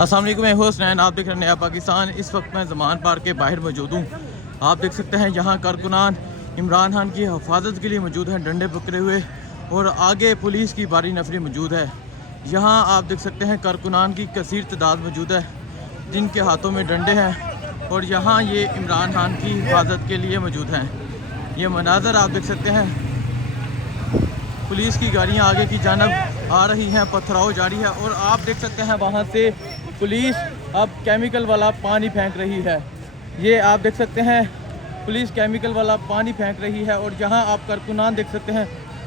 अस्सलाम वालेकुम, मैं होस्ट नैन, आप देख रहे हैं नया पाकिस्तान। इस वक्त मैं ज़मान पार्क के बाहर मौजूद हूँ। आप देख सकते हैं यहाँ कारकुनान इमरान खान की हिफाजत के लिए मौजूद हैं, डंडे पकड़े हुए, और आगे पुलिस की भारी नफरी मौजूद है। यहाँ आप देख सकते हैं कारकुनान की कसीर तादाद मौजूद है जिनके हाथों में डंडे हैं, और यहाँ ये इमरान खान की हिफाजत के लिए मौजूद हैं। ये मनाजर आप देख सकते हैं, पुलिस की गाड़ियाँ आगे की जानब आ रही हैं, पथराव जारी है, और आप देख सकते हैं वहाँ से पुलिस अब केमिकल वाला पानी फेंक रही है। ये आप देख सकते हैं पुलिस केमिकल वाला पानी फेंक रही है, और यहाँ आप कारकुनान देख सकते हैं,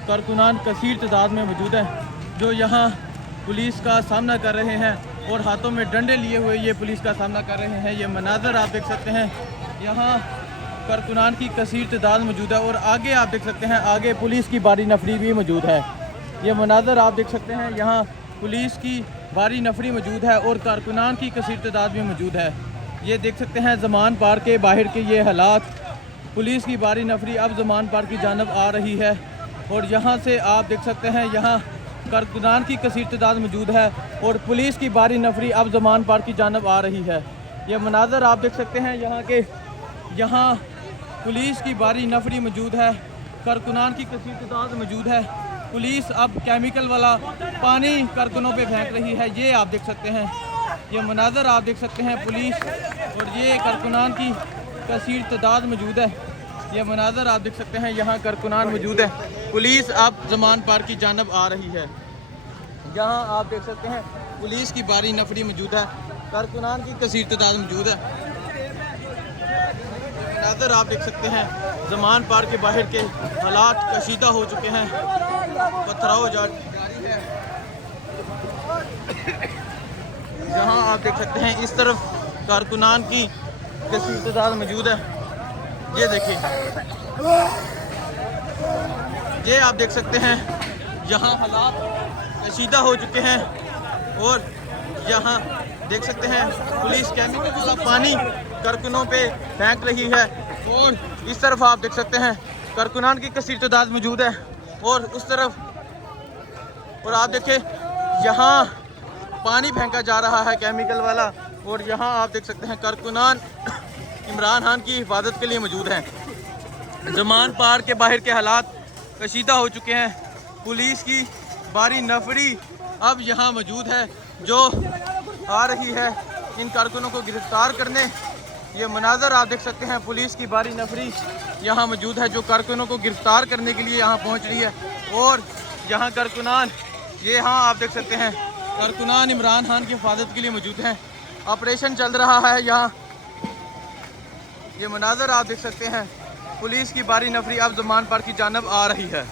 कारकुनान कसीर तादाद में मौजूद हैं जो यहाँ पुलिस का सामना कर रहे हैं, और हाथों में डंडे लिए हुए ये पुलिस का सामना कर रहे हैं। ये मनाजर आप देख सकते हैं, यहाँ कारकुनान की कसीर तादाद मौजूद है, और आगे आप देख सकते हैं आगे पुलिस की भारी नफरी भी मौजूद है। ये मनाजर आप देख सकते हैं, यहाँ पुलिस की भारी नफरी मौजूद है और कारकुनान की कसीर तादाद भी मौजूद है। ये देख सकते हैं ज़मान पार्क के बाहर के ये हालात। पुलिस की भारी नफरी अब ज़मान पार्क की जानब आ रही है, और यहाँ से आप देख सकते हैं यहाँ कारकुनान की कसीर तादाद मौजूद है और पुलिस की भारी नफरी अब ज़मान पार्क की जानब आ रही है। ये मनाजर आप देख सकते हैं यहाँ के, यहाँ पुलिस की भारी नफरी मौजूद है, कारकुनान की कसीर तादाद मौजूद है। पुलिस अब केमिकल वाला पानी कारकुनों पे फेंक रही है। ये आप देख सकते हैं, ये मनाजर आप देख सकते हैं पुलिस और ये कारकुनान की कसीर तादाद मौजूद है। ये मनाजर आप देख सकते हैं, यहाँ कारकुनान मौजूद है। पुलिस अब ज़मान पार्क की जानब आ रही है। यहाँ आप देख सकते हैं पुलिस की भारी नफरी मौजूद है, कारकुनान की कसीर तादाद मौजूद है। मनाजर आप देख सकते हैं, ज़मान पार्क के बाहर के हालात कशीदा हो चुके हैं, पथराव जारी है। यहाँ आप देख सकते हैं इस तरफ कारकुनान की कसीर तादाद मौजूद है। ये देखिए, ये आप देख सकते हैं यहाँ हालात कशीदा हो चुके हैं, और यहाँ देख सकते हैं पुलिस केमिकल वाला पानी कारकुनों पे फेंक रही है, और इस तरफ आप देख सकते हैं कारकुनान की कसीर तादाद मौजूद है, और उस तरफ, और आप देखें यहाँ पानी फेंका जा रहा है केमिकल वाला, और यहाँ आप देख सकते हैं कारकुनान इमरान खान की हिफाजत के लिए मौजूद हैं। ज़मान पार्क के बाहर के हालात कशीदा हो चुके हैं। पुलिस की भारी नफरी अब यहाँ मौजूद है जो आ रही है इन कारकुनों को गिरफ्तार करने। ये मनाजर आप देख सकते हैं, पुलिस की भारी नफरी यहाँ मौजूद है जो कारकुनों को गिरफ्तार करने के लिए यहाँ पहुँच रही है, और यहाँ कारकुनान, ये यहाँ आप देख सकते हैं कारकुनान इमरान खान की हिफाजत के लिए मौजूद हैं। ऑपरेशन चल रहा है यहाँ। ये मनाजर आप देख सकते हैं, पुलिस की भारी नफरी अब ज़मान पार्क की जानब आ रही है।